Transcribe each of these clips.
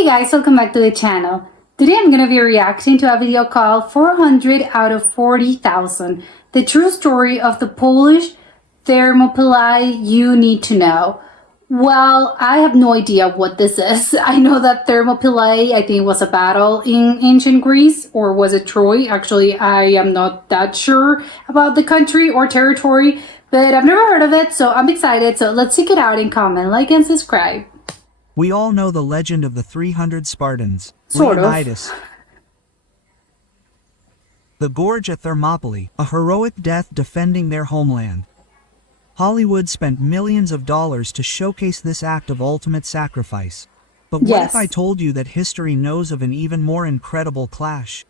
Hey guys, welcome back to the channel. Today I'm going to be reacting to a video called 400 out of 40,000. The true story of the Polish Thermopylae you need to know. Well, I have no idea what this is. I know that Thermopylae, I think, was a battle in ancient Greece, or was it Troy? Actually, I am not that sure about the country or territory, but I've never heard of it, so I'm excited. So let's check it out and comment, like, and subscribe. We all know the legend of the 300 Spartans. Sort of. Leonidas. The Gorge at Thermopylae, a heroic death defending their homeland. Hollywood spent millions of dollars to showcase this act of ultimate sacrifice. But what if I told you that history knows of an even more incredible clash?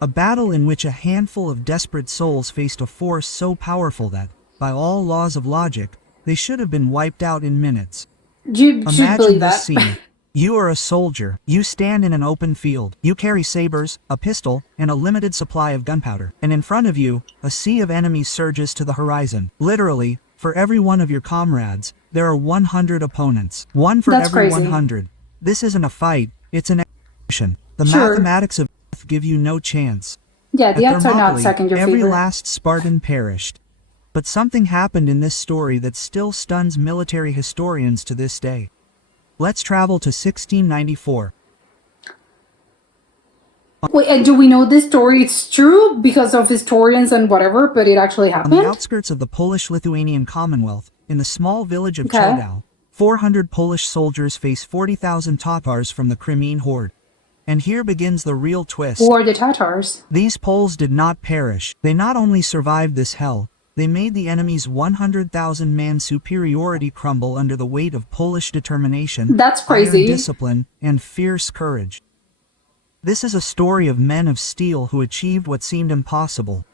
A battle in which a handful of desperate souls faced a force so powerful that, by all laws of logic, they should have been wiped out in minutes. Imagine this scene. You are a soldier. You stand in an open field. You carry sabers, a pistol, and a limited supply of gunpowder. And in front of you, a sea of enemies surges to the horizon. Literally, for every one of your comrades, there are 100 opponents. One for every 100. This isn't a fight, it's an execution. The mathematics of death give you no chance. Yeah, the odds are not stuck in your favor. Every last Spartan perished. But something happened in this story that still stuns military historians to this day. Let's travel to 1694. Wait, and do we know this story? It's true because of historians and whatever, but it actually happened? On the outskirts of the Polish-Lithuanian Commonwealth, in the small village of Hodów, 400 Polish soldiers face 40,000 Tatars from the Crimean horde. And here begins the real twist. Who are the Tatars? These Poles did not perish. They not only survived this hell, they made the enemy's 100,000-man superiority crumble under the weight of Polish determination, That's crazy. iron discipline, and fierce courage. This is a story of men of steel who achieved what seemed impossible.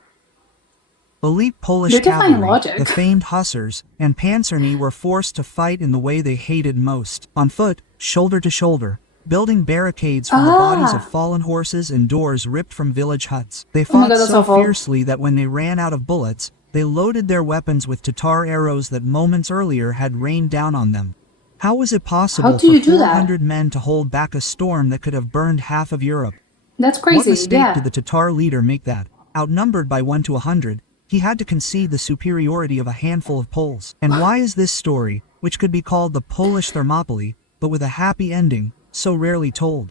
Elite Polish cavalry, the famed hussars, and pancerni were forced to fight in the way they hated most, on foot, shoulder to shoulder, building barricades from the bodies of fallen horses and doors ripped from village huts. They fought so fiercely that when they ran out of bullets, they loaded their weapons with Tatar arrows that moments earlier had rained down on them. How was it possible for 400 men to hold back a storm that could have burned half of Europe? That's crazy, What mistake did the Tatar leader make that, outnumbered by 1 to 100, he had to concede the superiority of a handful of Poles? And why is this story, which could be called the Polish Thermopylae, but with a happy ending, so rarely told?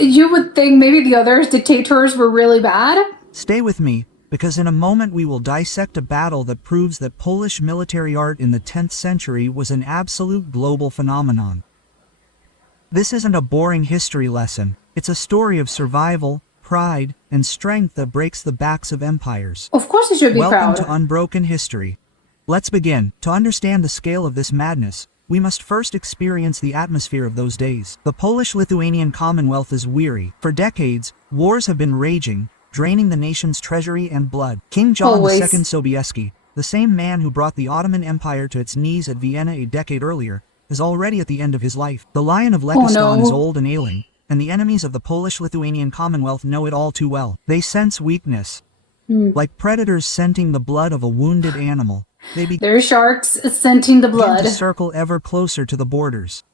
You would think maybe the other dictators were really bad? Stay with me, because in a moment we will dissect a battle that proves that Polish military art in the 10th century was an absolute global phenomenon. This isn't a boring history lesson, it's a story of survival, pride, and strength that breaks the backs of empires. Of course it should be proud. Welcome to Unbroken History. Let's begin. To understand the scale of this madness, we must first experience the atmosphere of those days. The Polish-Lithuanian Commonwealth is weary. For decades, wars have been raging, draining the nation's treasury and blood. King John II Sobieski, the same man who brought the Ottoman Empire to its knees at Vienna a decade earlier, is already at the end of his life. The Lion of Lekistan is old and ailing, and the enemies of the Polish-Lithuanian Commonwealth know it all too well. They sense weakness. Like predators scenting the blood of a wounded animal, they're sharks scenting the blood. To circle ever closer to the borders.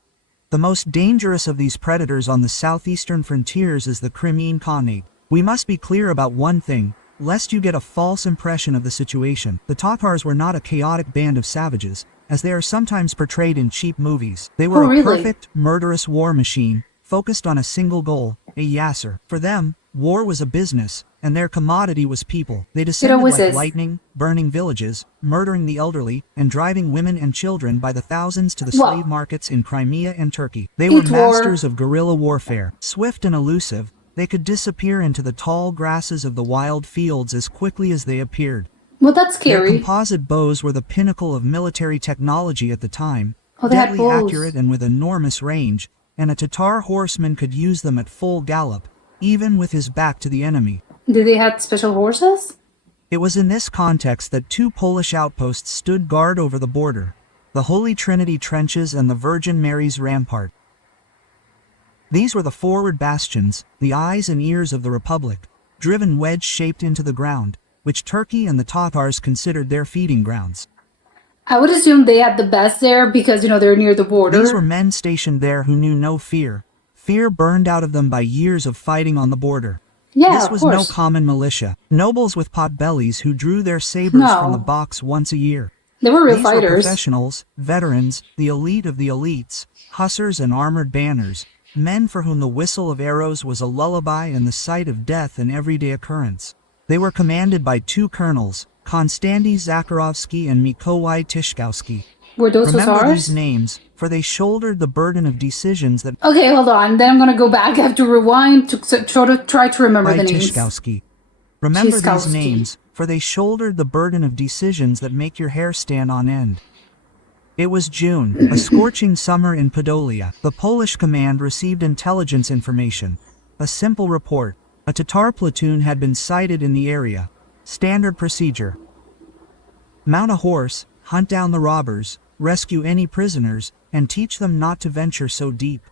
The most dangerous of these predators on the southeastern frontiers is the Crimean Khanate. We must be clear about one thing, lest you get a false impression of the situation. The Tatars were not a chaotic band of savages, as they are sometimes portrayed in cheap movies. They were a perfect, murderous war machine, focused on a single goal, a yassir. For them, war was a business, and their commodity was people. They descended like lightning, burning villages, murdering the elderly, and driving women and children by the thousands to the slave markets in Crimea and Turkey. They were masters of guerrilla warfare, swift and elusive. They could disappear into the tall grasses of the wild fields as quickly as they appeared. Well, that's scary. Their composite bows were the pinnacle of military technology at the time, deadly accurate and with enormous range, and a Tatar horseman could use them at full gallop, even with his back to the enemy. Did they have special horses? It was in this context that 2 Polish outposts stood guard over the border, the Holy Trinity Trenches and the Virgin Mary's Rampart. These were the forward bastions, the eyes and ears of the Republic, driven wedge-shaped into the ground, which Turkey and the Tatars considered their feeding grounds. I would assume they had the best there because, they're near the border. These were men stationed there who knew no fear, Fear burned out of them by years of fighting on the border. Yeah, This of was no course. common militia, nobles with potbellies who drew their sabers No. from the box once a year. They were real These were fighters. professionals, veterans, the elite of the elites, hussars and armored banners, men for whom the whistle of arrows was a lullaby and the sight of death an everyday occurrence. They were commanded by two colonels, Konstanty Zakharovsky and Mikołaj Tyszkowski. Were those Remember hussars? these names, for they shouldered the burden of decisions that Okay, hold on. Then I'm gonna go back. I have to rewind to try to remember the names. Tyszkowski. Remember these Tyszkowski. names, for they shouldered the burden of decisions that make your hair stand on end. It was June, a scorching summer in Podolia. The Polish command received intelligence information. A simple report. A Tatar platoon had been sighted in the area. Standard procedure. Mount a horse, hunt down the robbers, rescue any prisoners, and teach them not to venture so deep.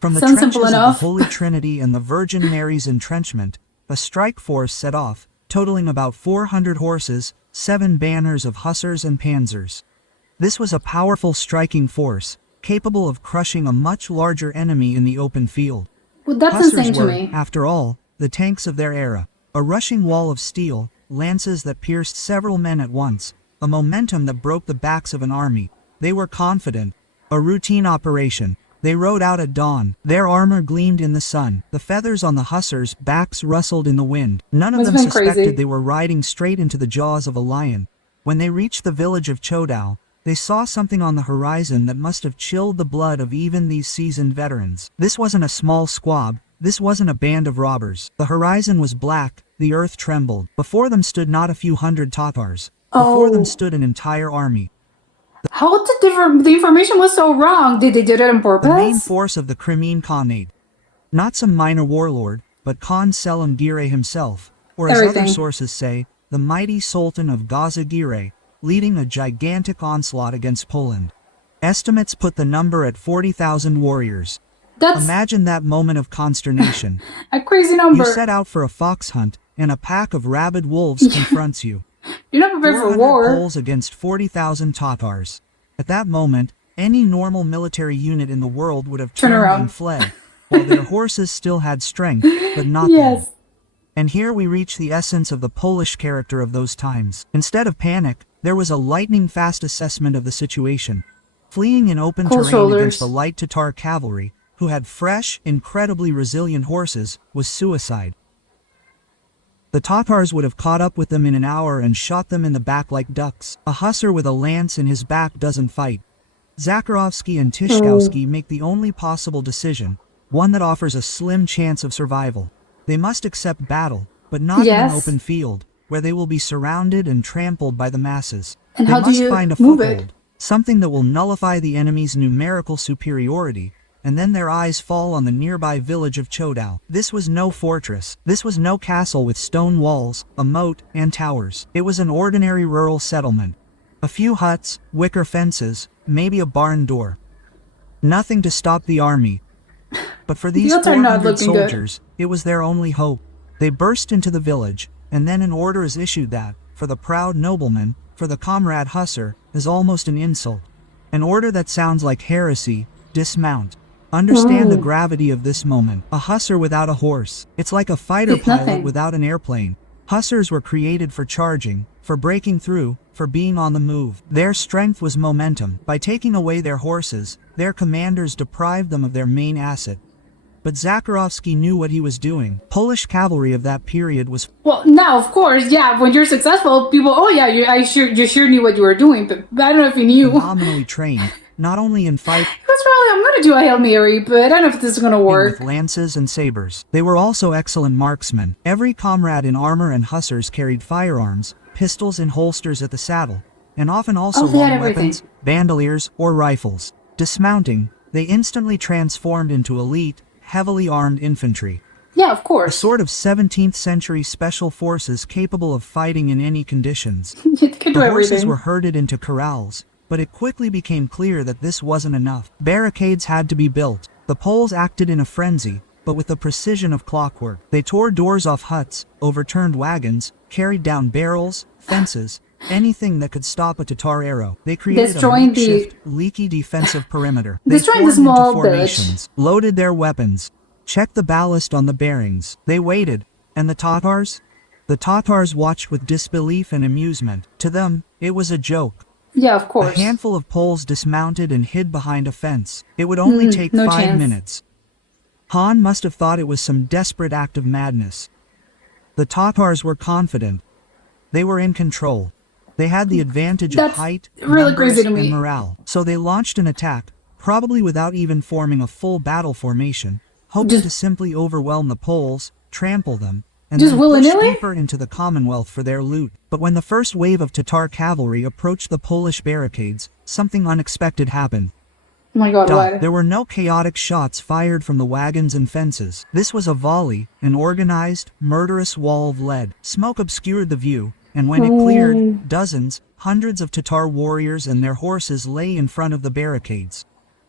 From the Sounds trenches simple of the enough. Holy Trinity and the Virgin Mary's entrenchment, a strike force set off, totaling about 400 horses, 7 banners of hussars and panzers. This was a powerful striking force, capable of crushing a much larger enemy in the open field. Well, that's Hussars insane to were, me. after all, the tanks of their era. A rushing wall of steel, lances that pierced several men at once, a momentum that broke the backs of an army. They were confident. A routine operation. They rode out at dawn. Their armor gleamed in the sun. The feathers on the hussars' backs rustled in the wind. None of Must them have been suspected crazy. they were riding straight into the jaws of a lion. When they reached the village of Chodał, they saw something on the horizon that must have chilled the blood of even these seasoned veterans. This wasn't a small squab. This wasn't a band of robbers. The horizon was black. The earth trembled. Before them stood not a few hundred Tatars. Before them stood an entire army. How did the information was so wrong? Did they do it on purpose? The main force of the Crimean Khanate. Not some minor warlord, but Khan Selim Gire himself, or as Everything. other sources say, the mighty Sultan of Gaza Gire, leading a gigantic onslaught against Poland. Estimates put the number at 40,000 warriors. That's Imagine that moment of consternation. a crazy number. You set out for a fox hunt, and a pack of rabid wolves confronts you. You're not prepared for 400 war. Poles against 40,000 Tatars. At that moment, any normal military unit in the world would have Turn turned around. and fled, while their horses still had strength, but not Yes. them. And here we reach the essence of the Polish character of those times. Instead of panic, there was a lightning-fast assessment of the situation. Fleeing in open Cold terrain shoulders. against the light Tatar cavalry, who had fresh, incredibly resilient horses, was suicide. The Tatars would have caught up with them in an hour and shot them in the back like ducks. A hussar with a lance in his back doesn't fight. Zakharovsky and Tyszkowski make the only possible decision, one that offers a slim chance of survival. They must accept battle, but not in Yes. an open field, where they will be surrounded and trampled by the masses. And They how do must you find a move it? foothold, something that will nullify the enemy's numerical superiority, and then their eyes fall on the nearby village of Chodał. This was no fortress. This was no castle with stone walls, a moat, and towers. It was an ordinary rural settlement. A few huts, wicker fences, maybe a barn door. Nothing to stop the army. But for these odds are not 400 looking good. soldiers, it was their only hope. They burst into the village, and then an order is issued that, for the proud nobleman, for the comrade hussar, is almost an insult. An order that sounds like heresy: dismount. Understand the gravity of this moment. A hussar without a horse. It's like a fighter It's pilot nothing. without an airplane. Hussars were created for charging, for breaking through, for being on the move. Their strength was momentum. By taking away their horses, their commanders deprived them of their main asset. But Zakharovsky knew what he was doing. Polish cavalry of that period was Well, now of course, yeah. When you're successful, people, oh yeah, you sure knew what you were doing, but I don't know if you knew. phenomenally trained, not only in fight That's probably I'm gonna do a Hail Mary, but I don't know if this is gonna work. with lances and sabers. They were also excellent marksmen. Every comrade in armor and hussars carried firearms, pistols in holsters at the saddle, and often also Oh, they had long everything. weapons, bandoliers, or rifles. Dismounting, they instantly transformed into elite, heavily armed infantry. Yeah, of A course. sort of 17th century special forces capable of fighting in any conditions. You can do The horses everything. were herded into corrals, but it quickly became clear that this wasn't enough. Barricades had to be built. The Poles acted in a frenzy, but with the precision of clockwork. They tore doors off huts, overturned wagons, carried down barrels, fences, anything that could stop a Tatar arrow. They created Destroying a makeshift, leaky defensive perimeter. They Destroying the formed into small formations, loaded their weapons, checked the ballast on the bearings. They waited. And the Tatars? The Tatars watched with disbelief and amusement. To them, it was a joke. Yeah, of course. A handful of Poles dismounted and hid behind a fence. It would only take no 5 chance. minutes. Han must have thought it was some desperate act of madness. The Tatars were confident. They were in control. They had the advantage That's of height, really numbers, crazy to me. and morale. So they launched an attack, probably without even forming a full battle formation, hoping to simply overwhelm the Poles, trample them, and Just then push willy-nilly? deeper into the Commonwealth for their loot. But when the first wave of Tatar cavalry approached the Polish barricades, something unexpected happened. Oh my god, what? There were no chaotic shots fired from the wagons and fences. This was a volley, an organized, murderous wall of lead. Smoke obscured the view, and when it cleared, dozens, hundreds of Tatar warriors and their horses lay in front of the barricades.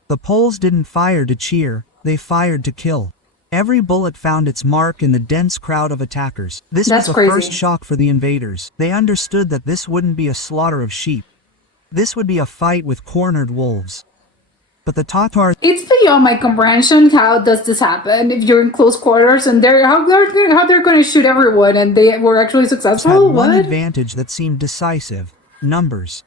The Poles didn't fire to cheer, they fired to kill. Every bullet found its mark in the dense crowd of attackers. This was the first shock for the invaders. They understood that this wouldn't be a slaughter of sheep. This would be a fight with cornered wolves. But the Tatars... It's beyond my comprehension. How does this happen? If you're in close quarters and how they're going to shoot everyone and they were actually successful? had one What? advantage that seemed decisive: numbers.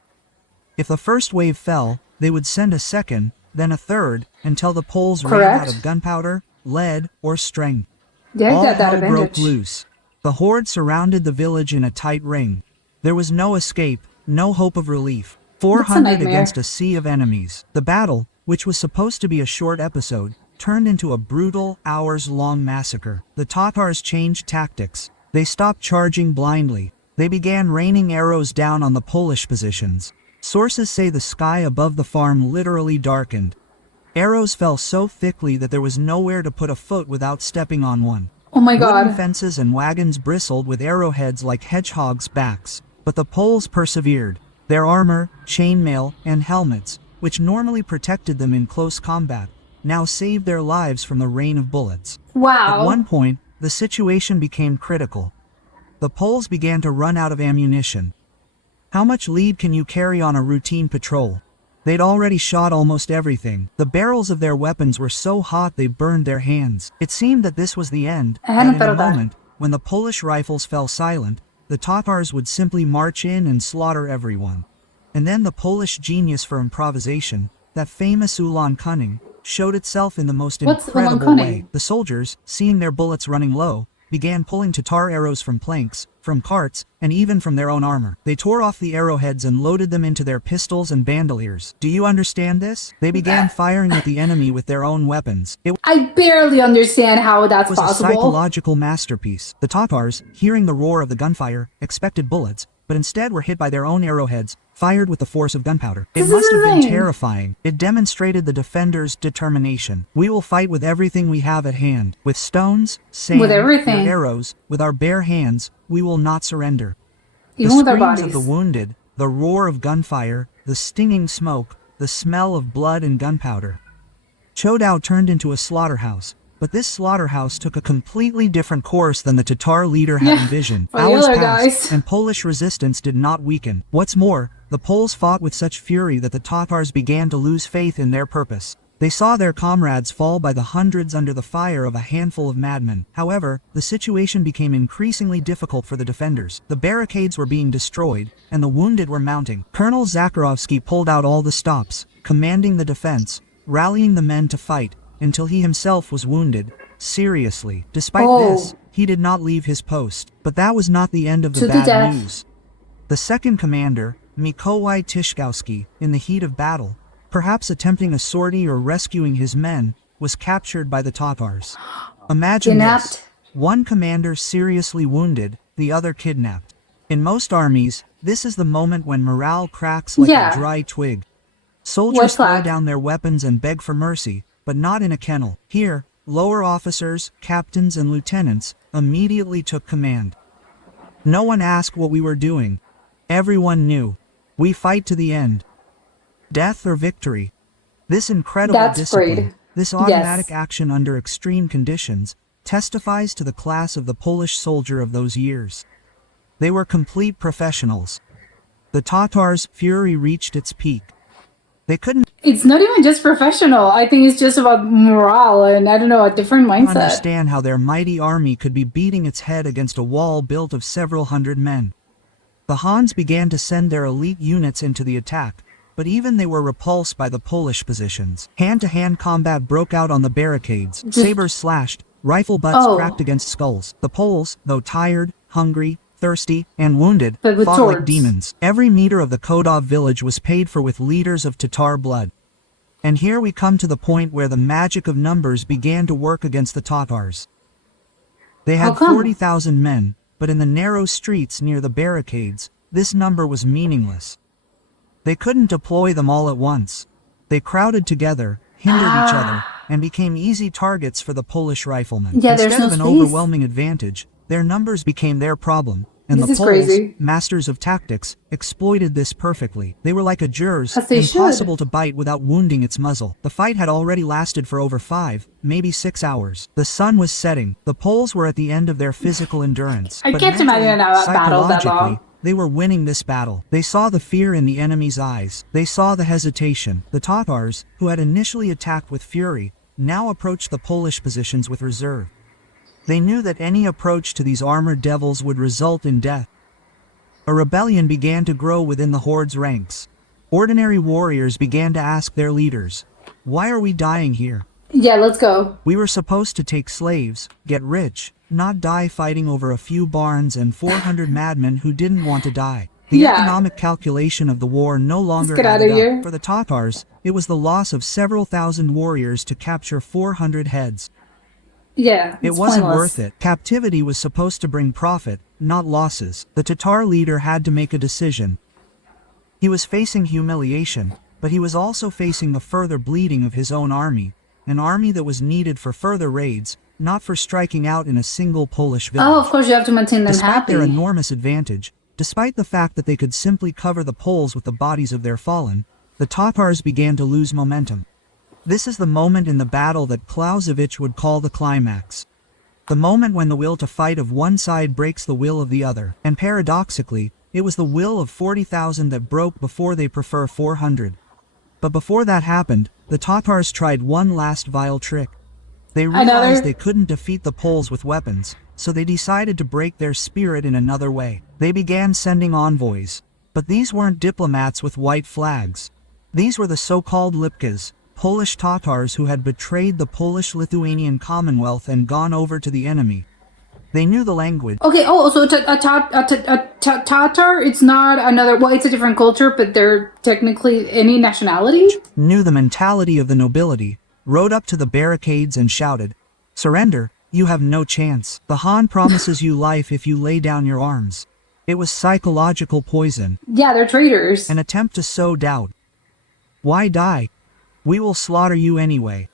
If the first wave fell, they would send a second, then a third, until the Poles ran out of gunpowder, lead, or strength. Yeah, All that hell broke advantage. loose. The horde surrounded the village in a tight ring. There was no escape, no hope of relief. 400 nightmare. against a sea of enemies. The battle, which was supposed to be a short episode, turned into a brutal, hours-long massacre. The Tatars changed tactics. They stopped charging blindly. They began raining arrows down on the Polish positions. Sources say the sky above the farm literally darkened. Arrows fell so thickly that there was nowhere to put a foot without stepping on one. Oh my Wooden god. fences and wagons bristled with arrowheads like hedgehogs' backs. But the Poles persevered. Their armor, chainmail, and helmets, which normally protected them in close combat, now saved their lives from the rain of bullets. Wow. At one point, the situation became critical. The Poles began to run out of ammunition. How much lead can you carry on a routine patrol? They'd already shot almost everything. The barrels of their weapons were so hot they burned their hands. It seemed that this was the end, I hadn't and in thought a of that. moment, when the Polish rifles fell silent, the Tatars would simply march in and slaughter everyone. And then the Polish genius for improvisation, that famous Ulan cunning, showed itself in the most What's Ulan incredible cunning? way. The soldiers, seeing their bullets running low, began pulling Tatar arrows from planks, from carts, and even from their own armor. They tore off the arrowheads and loaded them into their pistols and bandoliers. Do you understand this? They began firing at the enemy with their own weapons. It I barely understand how that's was a possible. psychological masterpiece. The Tatars, hearing the roar of the gunfire, expected bullets, but instead were hit by their own arrowheads, fired with the force of gunpowder. It This must is have been insane. terrifying. It demonstrated the defenders' determination. We will fight with everything we have at hand. With stones, sand, With everything. and arrows, with our bare hands, we will not surrender. Even The with our screams bodies. of the wounded, the roar of gunfire, the stinging smoke, the smell of blood and gunpowder. Chodao turned into a slaughterhouse, but this slaughterhouse took a completely different course than the Tatar leader had Yeah, envisioned. for the Hours other passed, guys. and Polish resistance did not weaken. What's more, the Poles fought with such fury that the Tatars began to lose faith in their purpose. They saw their comrades fall by the hundreds under the fire of a handful of madmen. However, the situation became increasingly difficult for the defenders. The barricades were being destroyed, and the wounded were mounting. Colonel Zakharovsky pulled out all the stops, commanding the defense, rallying the men to fight, until he himself was wounded, seriously. Despite this, he did not leave his post. But that was not the end of the To the bad death. news. The second commander, Mikołaj Tyszkowski, in the heat of battle, perhaps attempting a sortie or rescuing his men, was captured by the Tatars. Imagine this. Kidnapped? One commander seriously wounded, the other kidnapped. In most armies, this is the moment when morale cracks like Yeah. a dry twig. Red Soldiers throw flag. down their weapons and beg for mercy, but not in a kennel. Here, lower officers, captains, and lieutenants immediately took command. No one asked what we were doing. Everyone knew. We fight to the end. Death or victory. This incredible That's discipline, great. this automatic Yes. action under extreme conditions, testifies to the class of the Polish soldier of those years. They were complete professionals. The Tatars' fury reached its peak. They couldn't It's not even just professional. I think it's just about morale and, I don't know, a different mindset. understand how their mighty army could be beating its head against a wall built of several hundred men. The Huns began to send their elite units into the attack, but even they were repulsed by the Polish positions. Hand-to-hand combat broke out on the barricades, sabers slashed, rifle butts cracked against skulls. The Poles, though tired, hungry, thirsty, and wounded, fought like demons. Every meter of the Hodów village was paid for with liters of Tatar blood. And here we come to the point where the magic of numbers began to work against the Tatars. They had 40,000 men, but in the narrow streets near the barricades, this number was meaningless. They couldn't deploy them all at once. They crowded together, hindered each other, and became easy targets for the Polish riflemen. Instead of an overwhelming advantage, their numbers became their problem, and the Poles, masters of tactics, exploited this perfectly. They were like a jurors, impossible to bite without wounding its muzzle. The fight had already lasted for over 5, maybe 6 hours. The sun was setting. The Poles were at the end of their physical endurance. I can't imagine a battle that long. They were winning this battle. They saw the fear in the enemy's eyes. They saw the hesitation. The Tatars, who had initially attacked with fury, now approached the Polish positions with reserve. They knew that any approach to these armored devils would result in death. A rebellion began to grow within the horde's ranks. Ordinary warriors began to ask their leaders, "Why are we dying here? Yeah, let's go. We were supposed to take slaves, get rich, not die fighting over a few barns and 400 madmen who didn't want to die." The economic calculation of the war no longer added up. For the Tatars, it was the loss of several thousand warriors to capture 400 heads. Yeah, it wasn't worth it. Captivity was supposed to bring profit, not losses. The Tatar leader had to make a decision. He was facing humiliation, but he was also facing the further bleeding of his own army, an army that was needed for further raids, not for striking out in a single Polish village. Oh, of course you have to maintain them happy. Despite their enormous advantage, despite the fact that they could simply cover the Poles with the bodies of their fallen, the Tatars began to lose momentum. This is the moment in the battle that Clausewitz would call the climax. The moment when the will to fight of one side breaks the will of the other. And paradoxically, it was the will of 40,000 that broke before they prefer 400. But before that happened, the Tatars tried one last vile trick. They realized they couldn't defeat the Poles with weapons, so they decided to break their spirit in another way. They began sending envoys. But these weren't diplomats with white flags. These were the so-called Lipkas, Polish Tatars who had betrayed the Polish-Lithuanian Commonwealth and gone over to the enemy. They knew the language. Okay, so a Tatar, it's not another, well, it's a different culture, but they're technically any nationality? Knew the mentality of the nobility, rode up to the barricades and shouted, "Surrender, you have no chance. The Han promises you life if you lay down your arms." It was psychological poison. Yeah, they're traitors. An attempt to sow doubt. Why die? We will slaughter you anyway.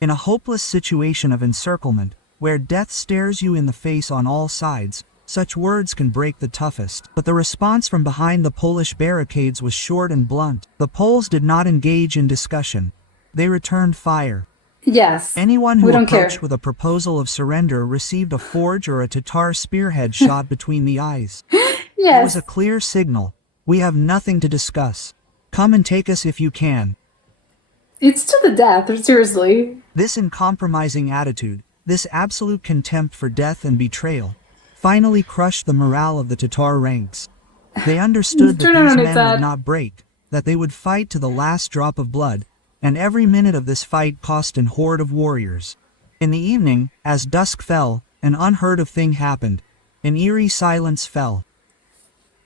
In a hopeless situation of encirclement, where death stares you in the face on all sides, such words can break the toughest. But the response from behind the Polish barricades was short and blunt. The Poles did not engage in discussion. They returned fire. Yes. Anyone who approached with a proposal of surrender received a forge or a Tatar spearhead shot between the eyes. Yes. It was a clear signal. We have nothing to discuss. Come and take us if you can. It's to the death, seriously. This uncompromising attitude, this absolute contempt for death and betrayal, finally crushed the morale of the Tatar ranks. They understood that these men would not break, that they would fight to the last drop of blood, and every minute of this fight cost an horde of warriors. In the evening, as dusk fell, an unheard of thing happened. An eerie silence fell.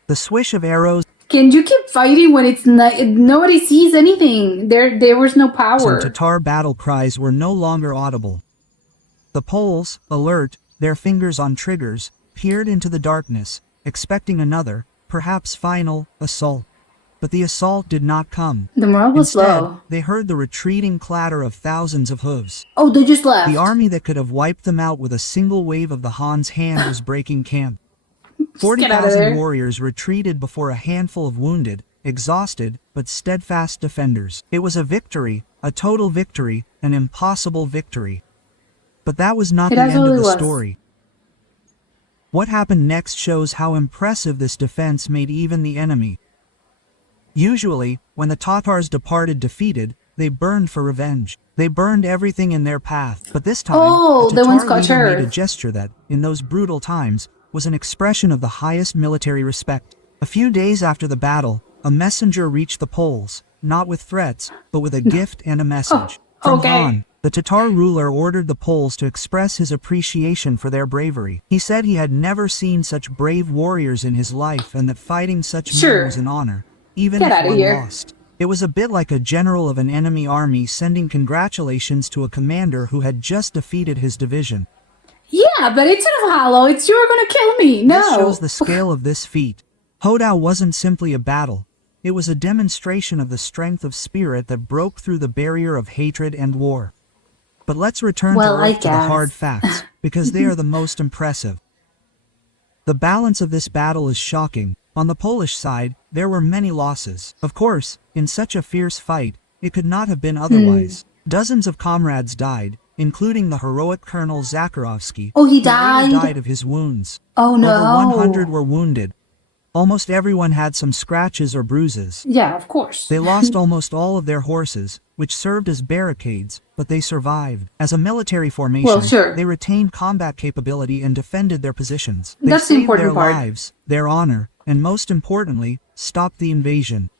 The swish of arrows. Can you keep fighting when it's not, nobody sees anything? There was no power. And Tatar battle cries were no longer audible. The Poles, alert, their fingers on triggers, peered into the darkness, expecting another, perhaps final, assault. But the assault did not come. The morale was Instead, low. They heard the retreating clatter of thousands of hooves. Oh, they just left. The army that could have wiped them out with a single wave of the Han's hand was breaking camp. 40,000 warriors retreated before a handful of wounded, exhausted, but steadfast defenders. It was a victory, a total victory, an impossible victory. But that was not the end of the story. What happened next shows how impressive this defense made even the enemy. Usually, when the Tatars departed defeated, they burned for revenge. They burned everything in their path, but this time, Oh, the the ones Tatar got leader made a hurt. gesture that, in those brutal times, was an expression of the highest military respect. A few days after the battle, a messenger reached the Poles, not with threats, but with a gift and a message. From okay. Han, the Tatar ruler ordered the Poles to express his appreciation for their bravery. He said he had never seen such brave warriors in his life and that fighting such men Sure. was an honor, even Get if outta one here. lost. It was a bit like a general of an enemy army sending congratulations to a commander who had just defeated his division. Yeah, but it's not hollow. It's you're gonna kill me. No. This shows the scale of this feat. Hodów wasn't simply a battle. It was a demonstration of the strength of spirit that broke through the barrier of hatred and war. But let's return to Earth to the hard facts, because they are the most impressive. The balance of this battle is shocking. On the Polish side, there were many losses. Of course, in such a fierce fight, it could not have been otherwise. Dozens of comrades died, including the heroic Colonel Zakharowski, Oh, he who later died? died of his wounds. Oh no. Over 100 were wounded. Almost everyone had some scratches or bruises. Yeah, of course. They lost almost all of their horses, which served as barricades, but they survived. As a military formation, Well, sure. they retained combat capability and defended their positions. They That's the saved important their part. lives, their honor, and most importantly, stopped the invasion.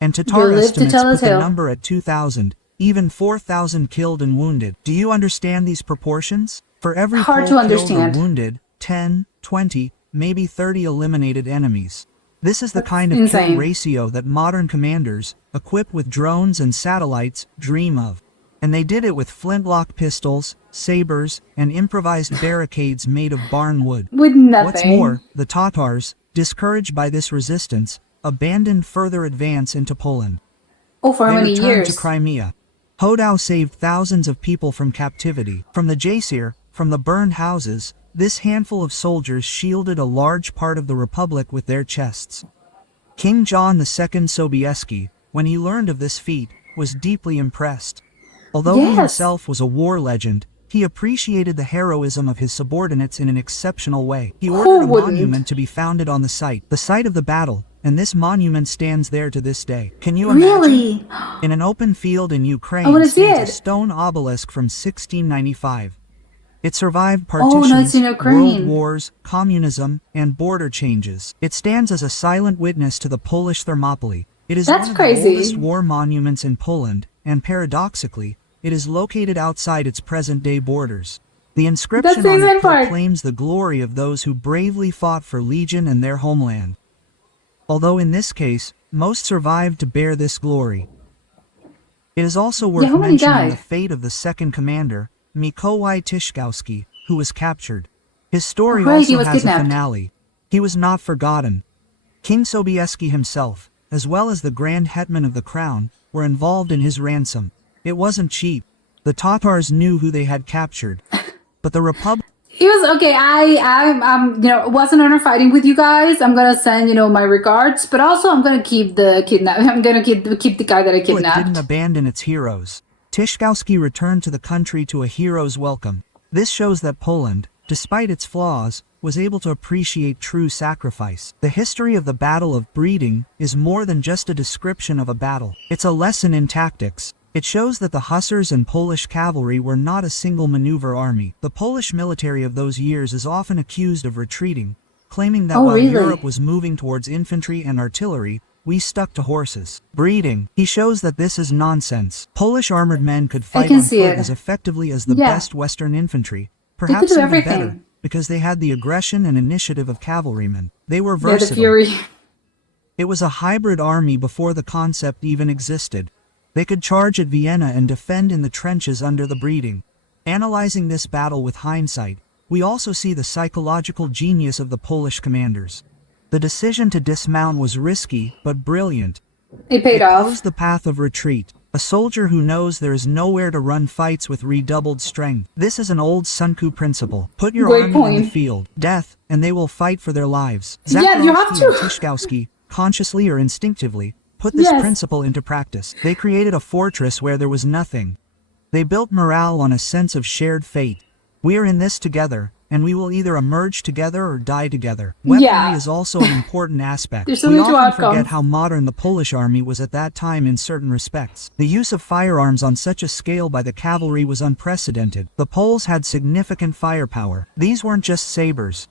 And They Tatar lived to estimates tell put his the tale. number at 2,000, even 4,000 killed and wounded. Do you understand these proportions? For every Hard Pole to killed or understand. wounded, 10, 20, maybe 30 eliminated enemies. This is the That's kind of insane. kill ratio that modern commanders, equipped with drones and satellites, dream of. And they did it with flintlock pistols, sabers, and improvised barricades made of barn wood. With nothing. What's more, the Tatars, discouraged by this resistance, abandoned further advance into Poland. Oh, for how They many returned years? to Crimea. Hodów saved thousands of people from captivity. From the Jaisir, from the burned houses, this handful of soldiers shielded a large part of the Republic with their chests. King John II Sobieski, when he learned of this feat, was deeply impressed. Although he Yes. himself was a war legend, he appreciated the heroism of his subordinates in an exceptional way. He ordered a wouldn't? monument to be founded on the site of the battle, and this monument stands there to this day. Can you imagine? Really? In an open field in I Ukraine wanna see stands a it. stone obelisk from 1695. It survived Oh, no, partitions, it's in world Ukraine. wars, communism, and border changes. It stands as a silent witness to the Polish Thermopylae. It is That's one of crazy. the oldest war monuments in Poland, and paradoxically, it is located outside its present-day borders. The inscription That's the on it insane part. proclaims the glory of those who bravely fought for Legion and their homeland. Although in this case, most survived to bear this glory. It is also worth how many mentioning died? the fate of the second commander, Mikołaj Tyszkowski, who was captured. His story Right, he also was has kidnapped. a finale. He was not forgotten. King Sobieski himself, as well as the Grand Hetman of the Crown, were involved in his ransom. It wasn't cheap. The Tatars knew who they had captured. But the Republic It was okay. I'm it was an honor fighting with you guys. I'm gonna send my regards, but also I'm gonna keep the kidnap. I'm gonna keep the guy that I didn't kidnapped. abandon its heroes. Tyszkowski returned to the country to a hero's welcome. This shows that Poland, despite its flaws, was able to appreciate true sacrifice. The history of the Battle of Breeding is more than just a description of a battle. It's a lesson in tactics. It shows that the hussars and Polish cavalry were not a single maneuver army. The Polish military of those years is often accused of retreating, claiming that Oh, while really? Europe was moving towards infantry and artillery, we stuck to horses. Breeding. He shows that this is nonsense. Polish armored men could fight can on see foot it. as effectively as the Yeah. best Western infantry, could perhaps do even everything. better, because they had the aggression and initiative of cavalrymen. They were Yeah, the versatile. Fury. It was a hybrid army before the concept even existed. They could charge at Vienna and defend in the trenches under the Breeding. Analyzing this battle with hindsight, we also see the psychological genius of the Polish commanders. The decision to dismount was risky, but brilliant. It paid It off. closed the path of retreat. A soldier who knows there is nowhere to run fights with redoubled strength. This is an old Sun Tzu principle. Put your Great army in the point. field, death, and they will fight for their lives. Yeah, you have Zakharowski to. and Tyszkowski, consciously or instinctively, put this Yes. principle into practice. They created a fortress where there was nothing. They built morale on a sense of shared fate. We are in this together, and we will either emerge together or die together. Weaponry is also an important aspect. There's so We many often outcomes. forget how modern the Polish army was at that time in certain respects. The use of firearms on such a scale by the cavalry was unprecedented. The Poles had significant firepower. These weren't just sabers.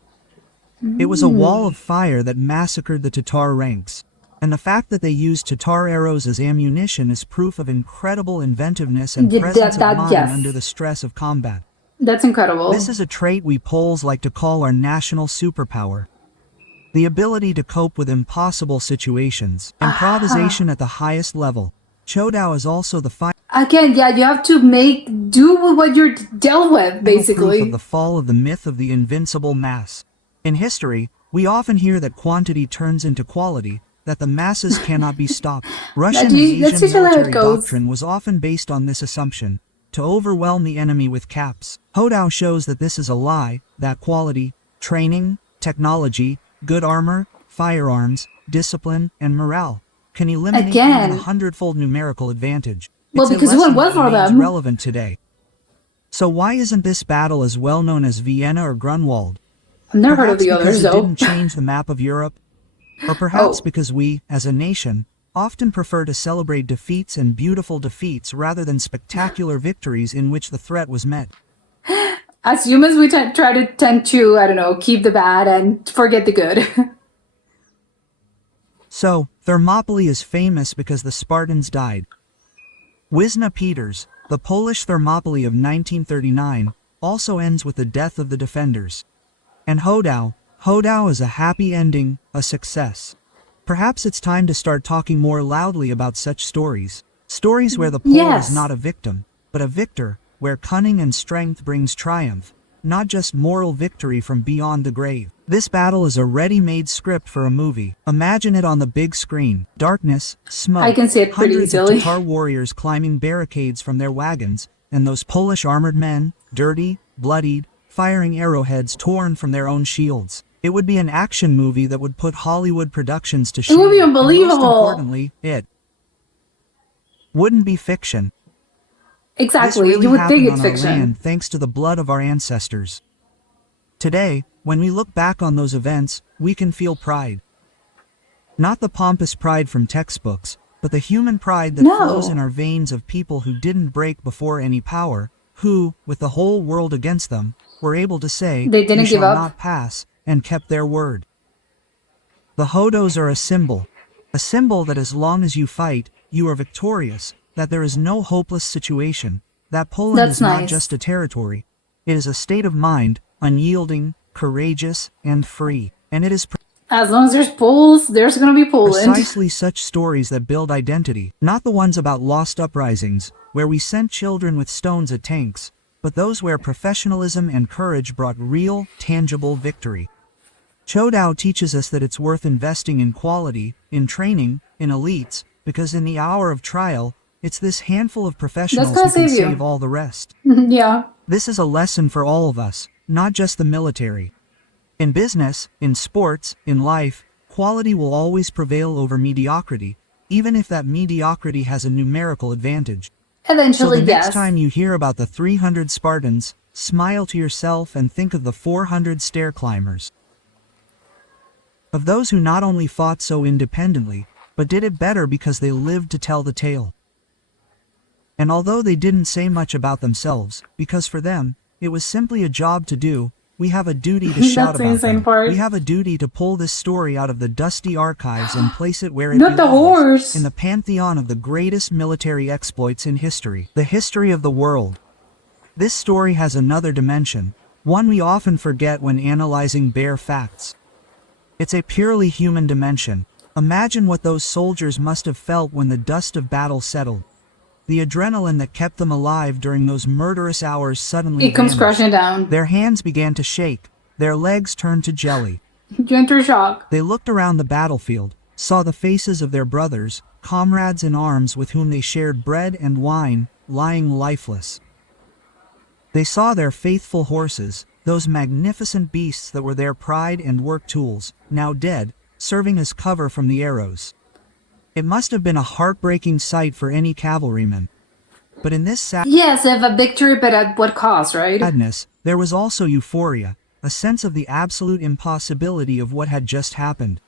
It was a wall of fire that massacred the Tatar ranks. And the fact that they used Tatar arrows as ammunition is proof of incredible inventiveness and presence of mind under the stress of combat. That's incredible. This is a trait we Poles like to call our national superpower. The ability to cope with impossible situations. Improvisation at the highest level. Chodał is also the Again, yeah, you have to do with what you're dealt with, basically. proof of the fall of the myth of the invincible mass. In history, we often hear that quantity turns into quality, that the masses cannot be stopped. Russian and Asian military doctrine was often based on this assumption, to overwhelm the enemy with caps. Hodów shows that this is a lie, that quality, training, technology, good armor, firearms, discipline, and morale can eliminate even a 100-fold numerical advantage. Well, because it went well for them. Relevant today. So why isn't this battle as well known as Vienna or Grunwald? I've never heard of the others, though. It didn't change the map of Europe? Or perhaps because we, as a nation, often prefer to celebrate defeats and beautiful defeats rather than spectacular victories in which the threat was met. As humans, we tend to, I don't know, keep the bad and forget the good. So, Thermopylae is famous because the Spartans died. Wisna Peters, the Polish Thermopylae of 1939, also ends with the death of the defenders. And Hodów is a happy ending, a success. Perhaps it's time to start talking more loudly about such stories. Stories where the Pole is not a victim, but a victor, where cunning and strength brings triumph, not just moral victory from beyond the grave. This battle is a ready-made script for a movie. Imagine it on the big screen. Darkness, smoke, I can see it pretty hundreds easily. of Tatar warriors climbing barricades from their wagons, and those Polish armored men, dirty, bloodied, firing arrowheads torn from their own shields. It would be an action movie that would put Hollywood productions to shame. It would be unbelievable. Most importantly, it wouldn't be fiction. Exactly, This really you would think happened it's on our fiction. land thanks to the blood of our ancestors. Today, when we look back on those events, we can feel pride. Not the pompous pride from textbooks, but the human pride that flows in our veins of people who didn't break before any power, who, with the whole world against them, were able to say, they didn't give up, not pass, and kept their word. The Hodós are a symbol that as long as you fight, you are victorious, that there is no hopeless situation, that Poland is not just a territory, it is a state of mind, unyielding, courageous, and free, and it is as long as there's Poles, there's gonna be Poland. Precisely such stories that build identity, not the ones about lost uprisings, where we sent children with stones at tanks, but those where professionalism and courage brought real, tangible victory. Chodał teaches us that it's worth investing in quality, in training, in elites, because in the hour of trial, it's this handful of professionals who can save all the rest. Yeah. This is a lesson for all of us, not just the military. In business, in sports, in life, quality will always prevail over mediocrity, even if that mediocrity has a numerical advantage. Eventually, so the next time you hear about the 300 Spartans, smile to yourself and think of the 400 stair climbers. Of those who not only fought so independently, but did it better because they lived to tell the tale. And although they didn't say much about themselves, because for them, it was simply a job to do, we have a duty to shout about them. We have a duty to pull this story out of the dusty archives and place it where it belongs, in the pantheon of the greatest military exploits in history, the history of the world. This story has another dimension, one we often forget when analyzing bare facts. It's a purely human dimension. Imagine what those soldiers must have felt when the dust of battle settled. The adrenaline that kept them alive during those murderous hours suddenly comes crashing down. Their hands began to shake, their legs turned to jelly. You enter shock. They looked around the battlefield, saw the faces of their brothers, comrades in arms with whom they shared bread and wine, lying lifeless. They saw their faithful horses, those magnificent beasts that were their pride and work tools, now dead, serving as cover from the arrows. It must have been a heartbreaking sight for any cavalryman. But in this yes, they have a victory, but at what cost, right? Sadness, there was also euphoria, a sense of the absolute impossibility of what had just happened.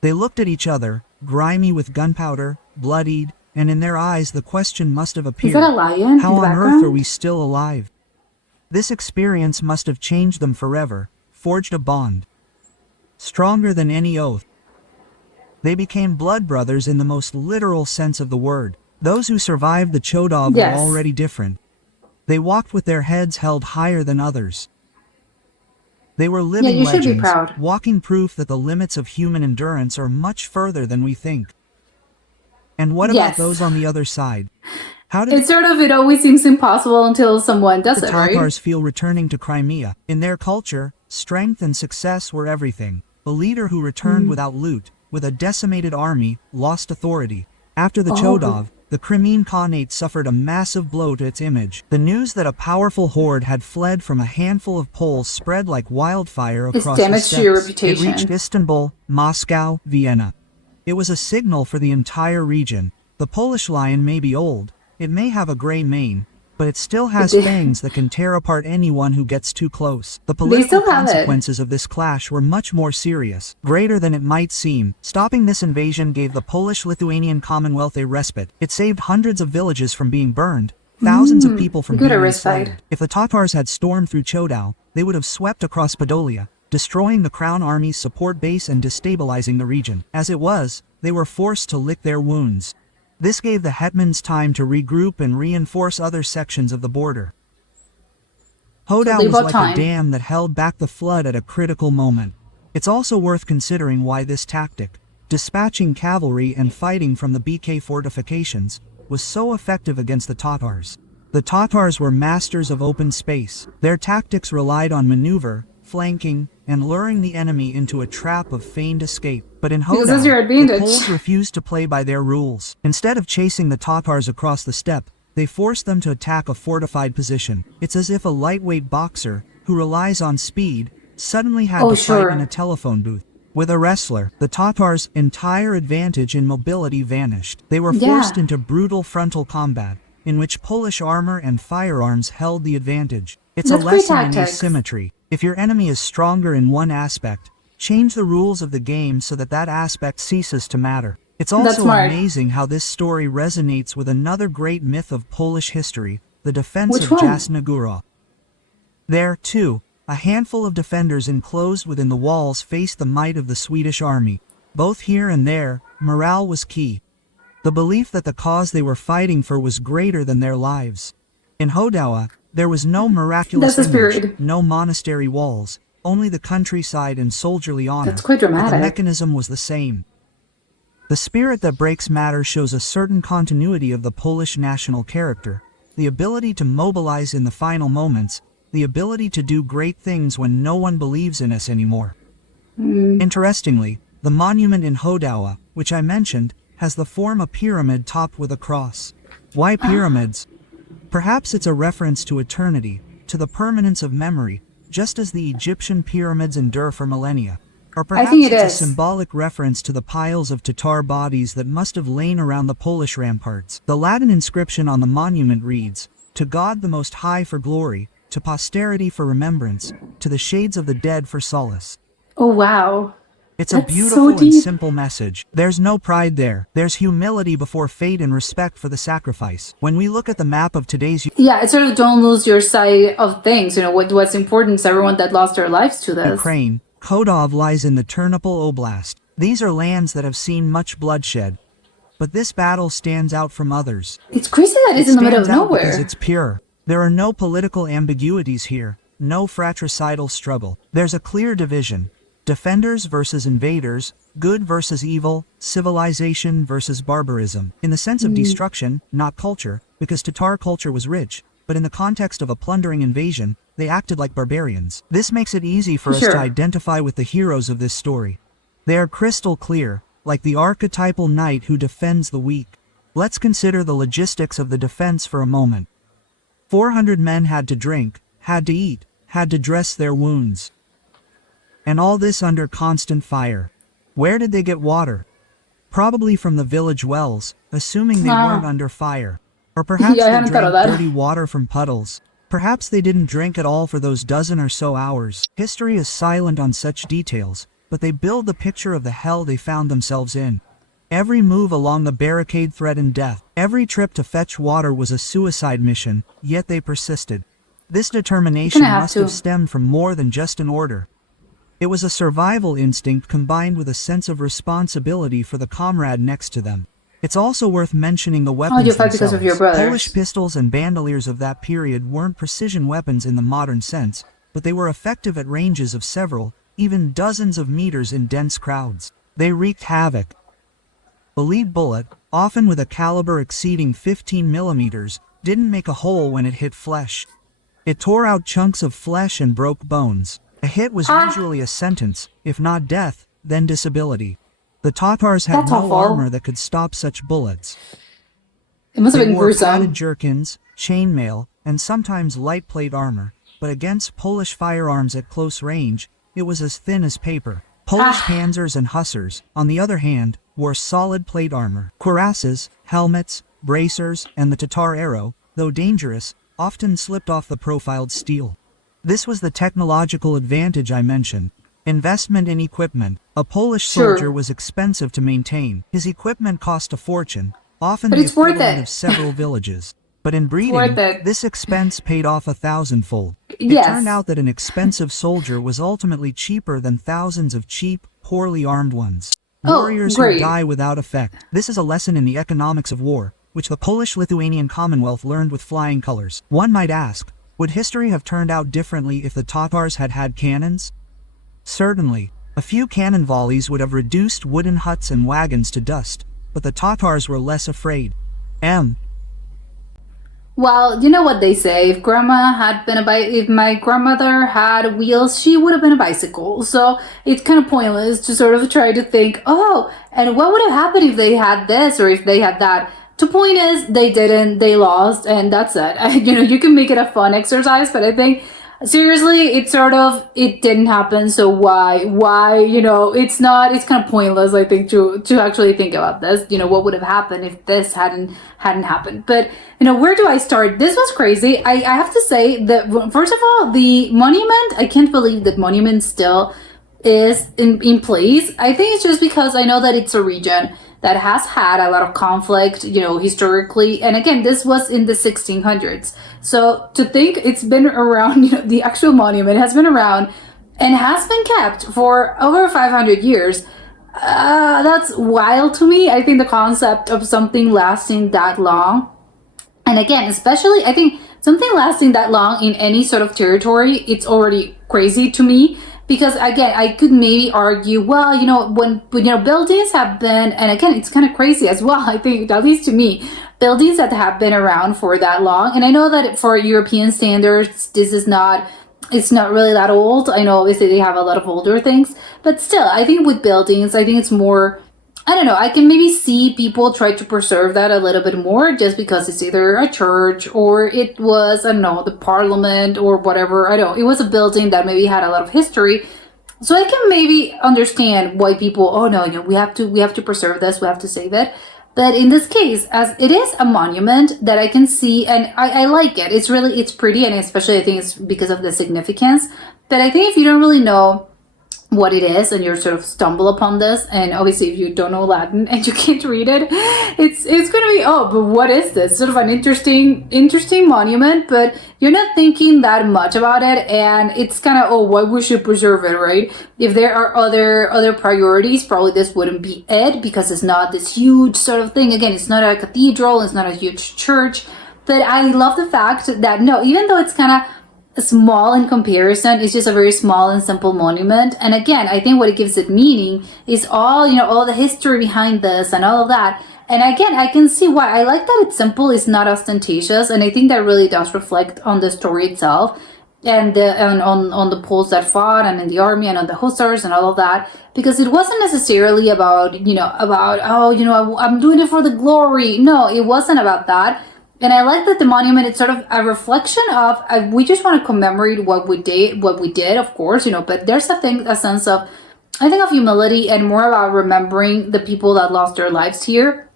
They looked at each other, grimy with gunpowder, bloodied, and in their eyes the question must have appeared. Is that a lion? How in the on earth background? are we still alive? This experience must have changed them forever, forged a bond stronger than any oath. They became blood brothers in the most literal sense of the word. Those who survived the Chodov Yes. were already different. They walked with their heads held higher than others. They were living you should be legends, proud. walking proof that the limits of human endurance are much further than we think. And what about Yes. those on the other side? How did It always seems impossible until someone does the it, right? Tatars feel returning to Crimea? In their culture, strength and success were everything. A leader who returned without loot, with a decimated army, lost authority. After the Chodov, the Crimean Khanate suffered a massive blow to its image. The news that a powerful horde had fled from a handful of Poles spread like wildfire It's across the damage steppes. to your It reputation. reached Istanbul, Moscow, Vienna. It was a signal for the entire region. The Polish lion may be old, it may have a gray mane, but it still has fangs that can tear apart anyone who gets too close. The political still have it. consequences of this clash were much more serious, greater than it might seem. Stopping this invasion gave the Polish-Lithuanian Commonwealth a respite. It saved hundreds of villages from being burned, thousands of people from good being respite. enslaved. If the Tatars had stormed through Chodau, they would have swept across Podolia, destroying the Crown Army's support base and destabilizing the region. As it was, they were forced to lick their wounds. This gave the hetmans time to regroup and reinforce other sections of the border. Hodau they was bought like time. a dam that held back the flood at a critical moment. It's also worth considering why this tactic, dispatching cavalry and fighting from the BK fortifications, was so effective against the Tatars. The Tatars were masters of open space. Their tactics relied on maneuver, flanking, and luring the enemy into a trap of feigned escape. But in Because that's your Hodau, the advantage. Poles refused to play by their rules. Instead of chasing the Tatars across the steppe, they forced them to attack a fortified position. It's as if a lightweight boxer, who relies on speed, suddenly had to sure. fight in a telephone booth. With a wrestler, the Tatars' entire advantage in mobility vanished. They were forced into brutal frontal combat, in which Polish armor and firearms held the advantage. It's That's a great lesson in tactics. asymmetry. If your enemy is stronger in one aspect, change the rules of the game so that that aspect ceases to matter. It's That's also smart. amazing how this story resonates with another great myth of Polish history, the defense Which of one? Jasna Góra. There, too, a handful of defenders enclosed within the walls faced the might of the Swedish army. Both here and there, morale was key. The belief that the cause they were fighting for was greater than their lives. In Hodau, there was no miraculous That's the image, spirit. no monastery walls, only the countryside and soldierly honor. That's quite But the dramatic. mechanism was the same. The spirit that breaks matter shows a certain continuity of the Polish national character, the ability to mobilize in the final moments, the ability to do great things when no one believes in us anymore. Interestingly, the monument in Hodau, which I mentioned, has the form of a pyramid topped with a cross. Why pyramids? Perhaps it's a reference to eternity, to the permanence of memory, just as the Egyptian pyramids endure for millennia. Or perhaps think it it's a is. symbolic reference to the piles of Tatar bodies that must have lain around the Polish ramparts. The Latin inscription on the monument reads, "To God the Most High for glory, to posterity for remembrance, to the shades of the dead for solace." Oh, wow. It's a That's so beautiful and deep. simple message. There's no pride there. There's humility before fate and respect for the sacrifice. When we look at the map of today's Yeah, it's sort of don't lose your sight of things. You know, what's important is everyone that lost their lives to this. Ukraine, Hodov lies in the Ternopil Oblast. These are lands that have seen much bloodshed. But this battle stands out from others. It's crazy that it's It in the middle of stands out because nowhere. it's pure. There are no political ambiguities here, no fratricidal struggle. There's a clear division. Defenders versus invaders, good versus evil, civilization versus barbarism. In the sense of destruction, not culture, because Tatar culture was rich, but in the context of a plundering invasion, they acted like barbarians. This makes it easy for us Sure. to identify with the heroes of this story. They are crystal clear, like the archetypal knight who defends the weak. Let's consider the logistics of the defense for a moment. 400 men had to drink, had to eat, had to dress their wounds. And all this under constant fire. Where did they get water? Probably from the village wells, assuming they weren't under fire. Or perhaps Yeah, I they hadn't thought of drank that. dirty water from puddles. Perhaps they didn't drink at all for those dozen or so hours. History is silent on such details, but they build the picture of the hell they found themselves in. Every move along the barricade threatened death. Every trip to fetch water was a suicide mission, yet they persisted. This determination must have stemmed from more than just an order. It was a survival instinct combined with a sense of responsibility for the comrade next to them. It's also worth mentioning the weapons themselves. Because of your brothers. Polish pistols and bandoliers of that period weren't precision weapons in the modern sense, but they were effective at ranges of several, even dozens of meters in dense crowds. They wreaked havoc. The lead bullet, often with a caliber exceeding 15 millimeters, didn't make a hole when it hit flesh. It tore out chunks of flesh and broke bones. A hit was usually a sentence, if not death, then disability. The Tatars had no armor that could stop such bullets. It must have been gruesome. They wore padded jerkins, chainmail, and sometimes light plate armor, but against Polish firearms at close range, it was as thin as paper. Polish panzers and hussars, on the other hand, wore solid plate armor. Cuirasses, helmets, bracers, and the Tatar arrow, though dangerous, often slipped off the profiled steel. This was the technological advantage I mentioned. Investment in equipment. A Polish soldier was expensive to maintain. His equipment cost a fortune, often the equivalent of several villages. But in breeding, this expense paid off 1,000-fold. It turned out that an expensive soldier was ultimately cheaper than thousands of cheap, poorly armed ones. Warriors who die without effect. This is a lesson in the economics of war, which the Polish-Lithuanian Commonwealth learned with flying colors. One might ask, would history have turned out differently if the Tatars had had cannons? Certainly, a few cannon volleys would have reduced wooden huts and wagons to dust, but the Tatars were less afraid. Well, you know what they say, if my grandmother had wheels, she would have been a bicycle. So it's kind of pointless to sort of try to think, oh, and what would have happened if they had this or if they had that? The point is, they didn't, they lost, and that's it. You can make it a fun exercise, but I think, seriously, it didn't happen, so why, it's kind of pointless, I think, to actually think about this, what would have happened if this hadn't happened. But, where do I start? This was crazy. I have to say that, first of all, the monument, I can't believe that monument still is in place. I think it's just because I know that it's a region that has had a lot of conflict, historically. And again, this was in the 1600s. So to think it's been around, the actual monument has been around and has been kept for over 500 years. That's wild to me. I think the concept of something lasting that long. And again, especially, I think something lasting that long in any sort of territory, it's already crazy to me. Because again, I could maybe argue, well, when buildings have been, and again, it's kind of crazy as well, I think, at least to me, buildings that have been around for that long. And I know that for European standards, it's not really that old. I know obviously they have a lot of older things, but still, I think with buildings, I think it's more, I don't know, I can maybe see people try to preserve that a little bit more just because it's either a church or it was, I don't know, the parliament or whatever. I don't know. It was a building that maybe had a lot of history. So I can maybe understand why people, oh no, we have to preserve this, we have to save it. But in this case, as it is a monument that I can see, and I like it. It's pretty, and especially I think it's because of the significance. But I think if you don't really know what it is and you sort of stumble upon this, and obviously if you don't know Latin and you can't read it, it's gonna be, oh, but what is this? Sort of an interesting monument, but you're not thinking that much about it, and it's kind of, oh, why we should preserve it, right? If there are other priorities, probably this wouldn't be it, because it's not this huge sort of thing. Again, it's not a cathedral, it's not a huge church, but I love the fact that, no, even though it's kind of small in comparison, it's just a very small and simple monument. And again, I think what it gives it meaning is all the history behind this and all of that. And again, I can see why. I like that it's simple, it's not ostentatious, and I think that really does reflect on the story itself and on the Poles that fought and in the army and on the hussars and all of that, because it wasn't necessarily about I'm doing it for the glory. No, it wasn't about that. And I like that the monument is sort of a reflection of, we just want to commemorate what we did, of course, but there's a sense of, I think, of humility and more about remembering the people that lost their lives here.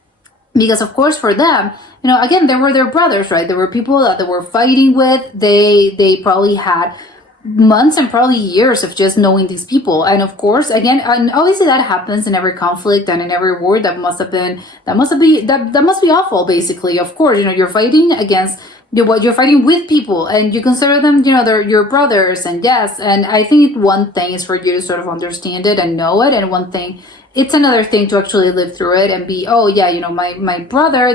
Because of course for them, again, they were their brothers, right? There were people that they were fighting with. They probably had months and probably years of just knowing these people. And of course, again, and obviously that happens in every conflict and in every war. That must be awful, basically. Of course, you're fighting against you're fighting with people, and you consider them, they're your brothers. And yes, and I think one thing is for you to sort of understand it and know it, and one thing, it's another thing to actually live through it and be, oh yeah, my brother,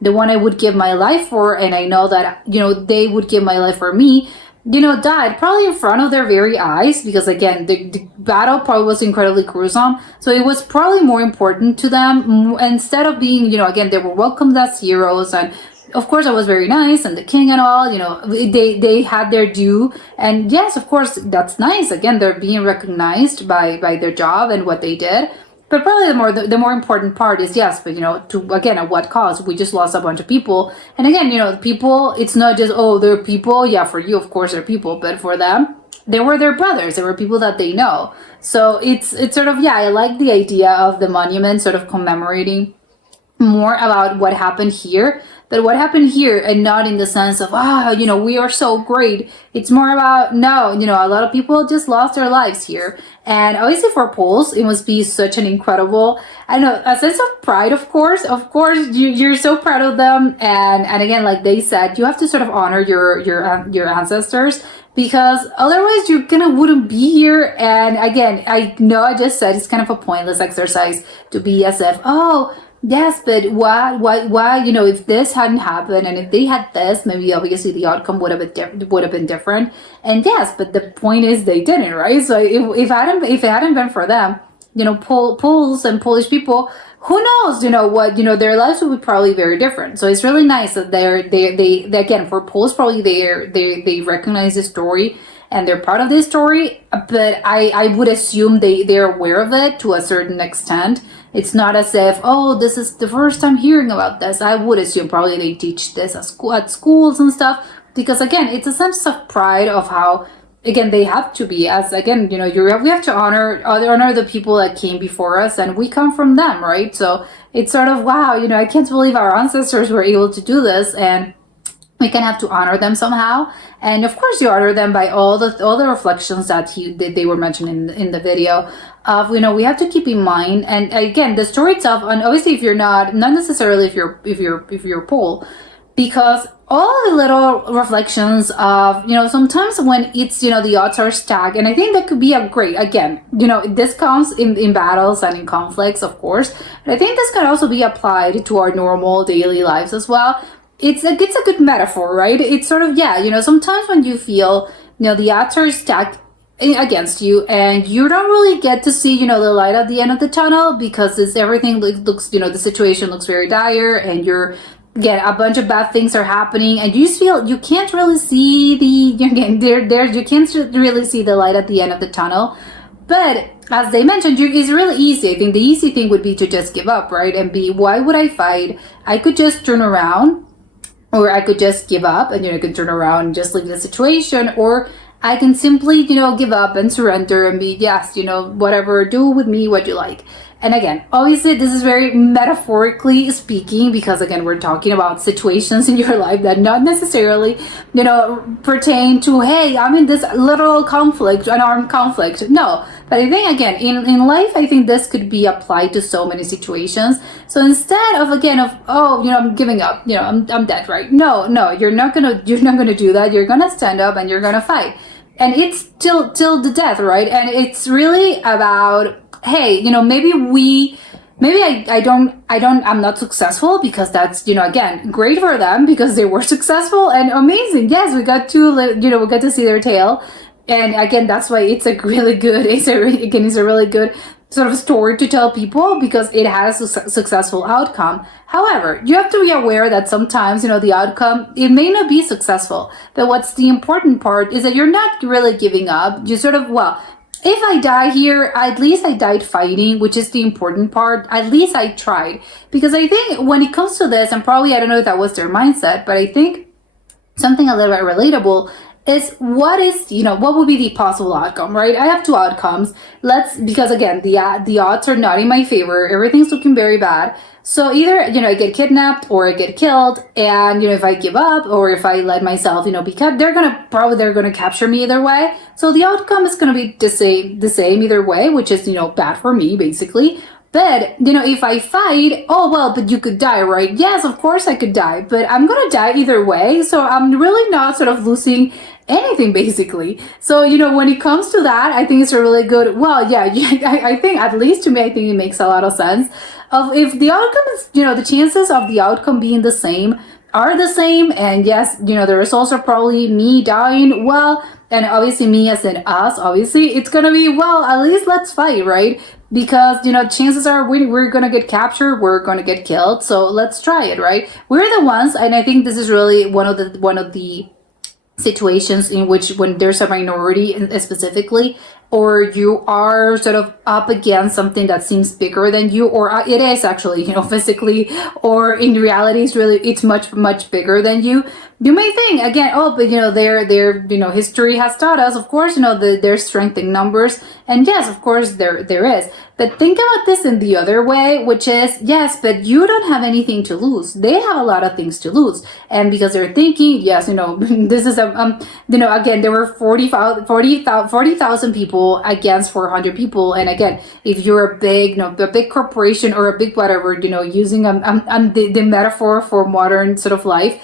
the one I would give my life for, and I know that, they would give my life for me, died probably in front of their very eyes, because again, the battle probably was incredibly gruesome. So it was probably more important to them, instead of being, again, they were welcomed as heroes. And of course, it was very nice, and the king and all, they had their due. And yes, of course, that's nice. Again, they're being recognized by their job and what they did. But probably the more important part is, yes, but again, at what cost? We just lost a bunch of people. And again, people, it's not just, oh, they're people. Yeah, for you, of course, they're people, but for them, they were their brothers. They were people that they know. So it's sort of, yeah, I like the idea of the monument sort of commemorating more about what happened here, but what happened here, and not in the sense of, we are so great. It's more about, no, a lot of people just lost their lives here. And obviously for Poles, it must be such an incredible, I know, a sense of pride, of course, you're so proud of them. And again, like they said, you have to sort of honor your ancestors, because otherwise you kind of wouldn't be here. And again, I know I just said it's kind of a pointless exercise to be as if, oh, yes, but why, if this hadn't happened, and if they had this, maybe obviously the outcome would have been different. And yes, but the point is they didn't, right? So if it hadn't been for them, Poles and Polish people, who knows, what, their lives would be probably very different. So it's really nice that they again, for Poles, probably they recognize the story and they're part of this story, but I would assume they're aware of it to a certain extent. It's not as if, oh, this is the first time hearing about this. I would assume probably they teach this at schools and stuff, because again, it's a sense of pride of how, again, they have to be, as again, we have to honor the people that came before us, and we come from them, right? So it's sort of, wow, I can't believe our ancestors were able to do this, and we can have to honor them somehow. And of course, you honor them by all the reflections that they were mentioned in the video. Of, we have to keep in mind, and again, the story itself, and obviously if you're not necessarily if you're Pole, because all the little reflections of, sometimes when it's, the odds are stacked, and I think that could be a great, again, this comes in battles and in conflicts, of course, but I think this can also be applied to our normal daily lives as well. It's a good metaphor, right? It's sort of, yeah, sometimes when you feel, the odds are stacked against you, and you don't really get to see, the light at the end of the tunnel, because everything looks, the situation looks very dire, and a bunch of bad things are happening, and you just feel you can't really see you can't really see the light at the end of the tunnel. But as they mentioned, it's really easy. I think the easy thing would be to just give up, right? And why would I fight? I could just turn around, or I could just give up, and I could turn around and just leave the situation, or I can simply, give up and surrender and be, yes, whatever, do with me what you like. And again, obviously this is very metaphorically speaking, because again, we're talking about situations in your life that not necessarily, pertain to, hey, I'm in this literal conflict, an armed conflict. No, but I think again, in life, I think this could be applied to so many situations. So instead of, again, I'm giving up, I'm dead, right? No, you're not gonna do that. You're gonna stand up and you're gonna fight. And it's till the death, right? And it's really about, hey, maybe I'm not successful, because that's, again, great for them because they were successful and amazing. Yes, we got to see their tale. And again, that's why it's a really good sort of story to tell people, because it has a successful outcome. However, you have to be aware that sometimes, the outcome, it may not be successful. But what's the important part is that you're not really giving up. You sort of, if I die here, at least I died fighting, which is the important part. At least I tried. Because I think when it comes to this, and probably, I don't know if that was their mindset, but I think something a little bit relatable is what is, what would be the possible outcome, right? I have two outcomes. Because again, the odds are not in my favor. Everything's looking very bad. So either, I get kidnapped or I get killed. And, if I give up or if I let myself, be cut, they're going to capture me either way. So the outcome is going to be the same either way, which is, bad for me, basically. But, if I fight, oh, well, but you could die, right? Yes, of course I could die, but I'm going to die either way. So I'm really not sort of losing anything, basically. So, when it comes to that, I think it's a really good, well, yeah, I think, at least to me, I think it makes a lot of sense. If the outcome is, the chances of the outcome being the same are the same, and yes, there is also probably me dying, well, and obviously me as in us, obviously, it's gonna be, well, at least let's fight, right? Because, chances are we're gonna get captured, we're gonna get killed, so let's try it, right? We're the ones, and I think this is really one of the situations in which, when there's a minority specifically, or you are sort of up against something that seems bigger than you, or it is actually, physically, or in reality, it's much, much bigger than you. You may think again, oh, but their history has taught us, of course, there's strength in numbers, and yes, of course, there is. But think about this in the other way, which is, yes, but you don't have anything to lose. They have a lot of things to lose, and because they're thinking, yes, this is again, there were 40,000 people against 400 people, and again, if you're a big corporation or a big whatever, using the metaphor for modern sort of life.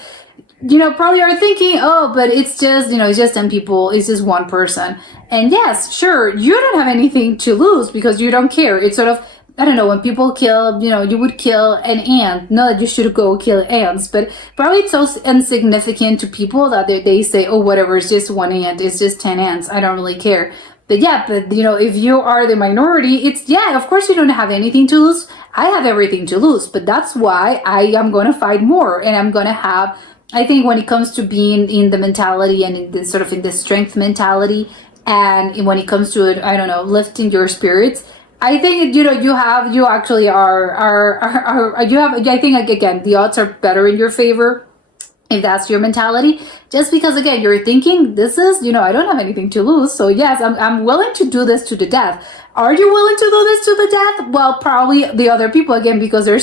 Probably are thinking, oh, but it's just, it's just 10 people, it's just one person. And yes, sure, you don't have anything to lose because you don't care. It's sort of, I don't know, when people kill, you would kill an ant. Not that you should go kill ants, but probably it's so insignificant to people that they say, oh, whatever, it's just one ant, it's just 10 ants, I don't really care. But yeah, if you are the minority, of course you don't have anything to lose. I have everything to lose, but that's why I am going to fight more, and I'm going to have, I think when it comes to being in the mentality and in the strength mentality, and when it comes to it, I don't know, lifting your spirits, I think, you actually I think, again, the odds are better in your favor if that's your mentality, just because, again, you're thinking, this is, I don't have anything to lose. So yes, I'm willing to do this to the death. Are you willing to do this to the death? Well, probably the other people, again, because they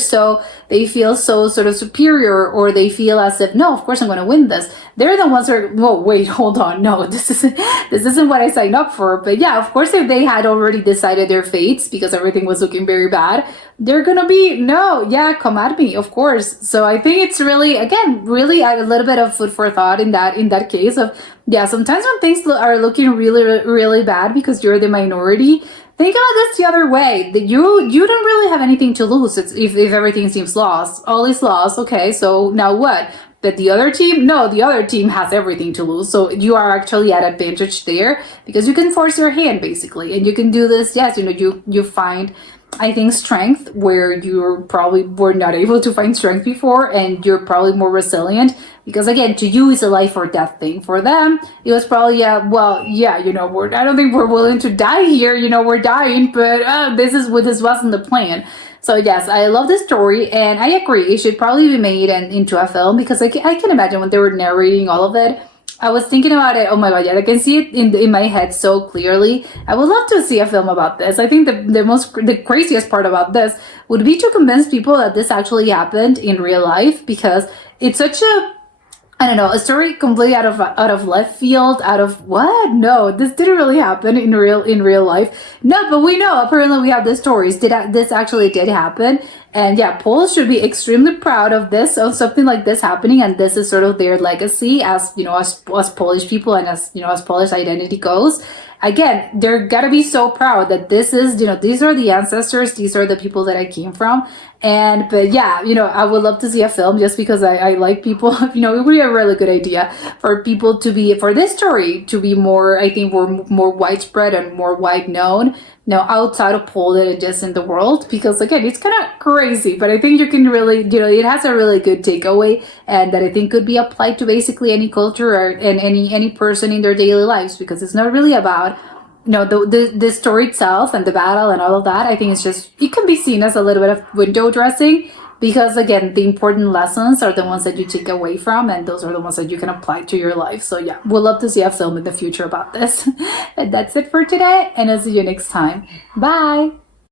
feel so sort of superior, or they feel as if, no, of course I'm going to win this. They're the ones who are, whoa, wait, hold on. No, this isn't what I signed up for. But yeah, of course, if they had already decided their fates because everything was looking very bad, they're going to be, no, yeah, come at me, of course. So I think it's really, again, really a little bit of food for thought in that case of, yeah, sometimes when things are looking really, really bad because you're the minority, think about this the other way, that you don't really have anything to lose. It's if everything seems lost, all is lost. Okay, so now what? But the other team, no, the other team has everything to lose. So you are actually at advantage there because you can force your hand, basically, and you can do this. Yes, you find, I think, strength where you probably were not able to find strength before, and you're probably more resilient because, again, to you it's a life or death thing. For them, it was probably, I don't think we're willing to die here. We're dying, but this wasn't the plan. So yes, I love this story, and I agree it should probably be made into a film because I can imagine when they were narrating all of it. I was thinking about it. Oh my god, yeah, I can see it in my head so clearly. I would love to see a film about this. I think the craziest part about this would be to convince people that this actually happened in real life, because it's such a, I don't know, a story completely out of left field, out of what? No, this didn't really happen in real life. No, but we know, apparently we have the stories. This actually did happen. And yeah, Poles should be extremely proud of something like this happening, and this is sort of their legacy as Polish people, and as Polish identity goes. Again, they're gotta be so proud that this is, these are the ancestors, these are the people that I came from. But yeah, I would love to see a film just because I like people, it would be a really good idea for this story to be more, I think, more widespread and more wide known, outside of Poland and just in the world, because again, it's kind of crazy, but I think you can really, it has a really good takeaway, and that I think could be applied to basically any culture and any person in their daily lives, because it's not really about, the story itself and the battle and all of that. I think it's just, it can be seen as a little bit of window dressing, because again, the important lessons are the ones that you take away from, and those are the ones that you can apply to your life. So yeah, we'll love to see a film in the future about this. And that's it for today, and I'll see you next time. Bye.